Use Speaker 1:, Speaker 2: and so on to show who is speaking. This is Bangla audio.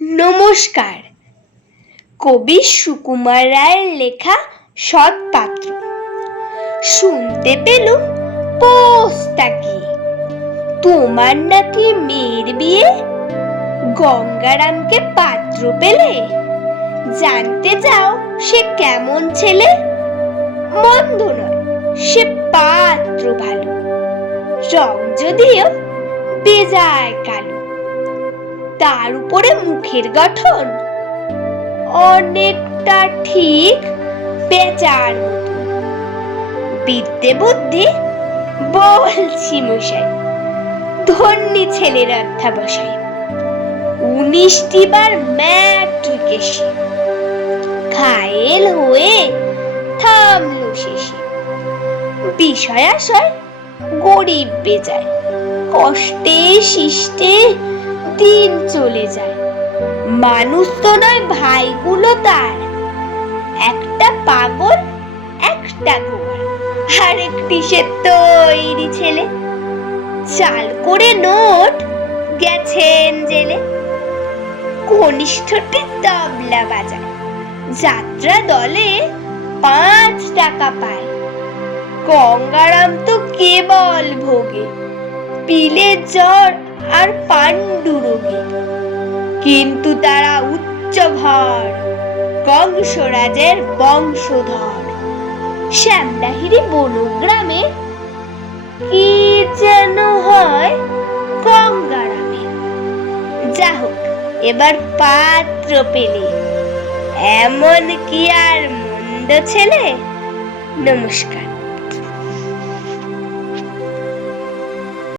Speaker 1: নমস্কার। কবি সুকুমার রায়ের লেখা সৎপাত্র। শুনতে পেলুম পোস্তা কি? তোমার নাকি মেয়ের বিয়ে? গঙ্গারামকে পাত্র পেলে? জানতে চাও সে কেমন ছেলে? মন্দ নয়, সে পাত্র ভালো। রং যদিও বেজায় কালো। তার উপরে মুখের গঠন। অনেকটা ঠিক বেচার বিদ্যে বুদ্ধি বলছি মশাই, ধন্যী ছেলের অধ্যাবসায়। উনিশটি বার ম্যাট্রিক এসে ঘায়েল হয়ে থামলো শেষে। বিষয় আশয় গরিব বেজায়। কষ্টে শিষ্টে দিন চলে যায়। মানুষ তো নয়, ভাইগুলো তার। একটা পাগল, একটা গোয়ার আর একটি সে তৈরি ছেলে। চাল করে নোট গেছেন জেলে। কনিষ্ঠটি তবলা বাজায়। যাত্রা দলে পাঁচ টাকা পায়। গঙ্গারাম তো কেবল ভোগে। পিলে জ্বর রোগে কিন্তু তারা উচ্চ ভর কংসরাজের বংশধর। শ্যামলাহিরি বনগ্রামে কি যেন হয় গঙ্গারামে যা হোক এবার পাত্র পেলে। এমন কি আর মন্দ ছেলে? নমস্কার।